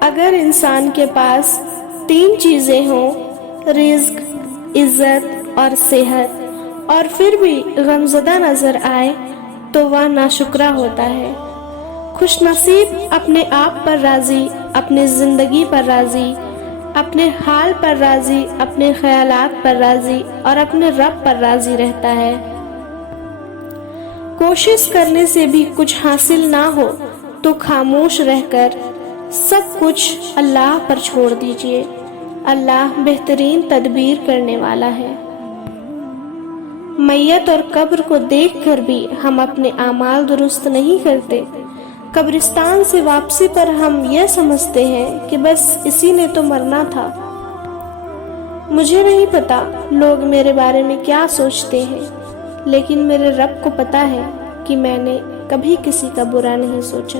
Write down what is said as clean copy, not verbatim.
اگر انسان کے پاس 3 چیزیں ہوں، رزق، عزت اور صحت، اور پھر بھی غمزدہ نظر آئے تو وہ ناشکرا ہوتا ہے۔ خوش نصیب اپنے آپ پر راضی، اپنی زندگی پر راضی، اپنے حال پر راضی، اپنے خیالات پر راضی اور اپنے رب پر راضی رہتا ہے۔ کوشش کرنے سے بھی کچھ حاصل نہ ہو تو خاموش رہ کر سب کچھ اللہ پر چھوڑ دیجیے۔ اللہ بہترین تدبیر کرنے والا ہے۔ میت اور قبر کو دیکھ کر بھی ہم اپنے اعمال درست نہیں کرتے۔ قبرستان سے واپسی پر ہم یہ سمجھتے ہیں کہ بس اسی نے تو مرنا تھا۔ مجھے نہیں پتا لوگ میرے بارے میں کیا سوچتے ہیں، لیکن میرے رب کو پتا ہے کہ میں نے کبھی کسی کا برا نہیں سوچا۔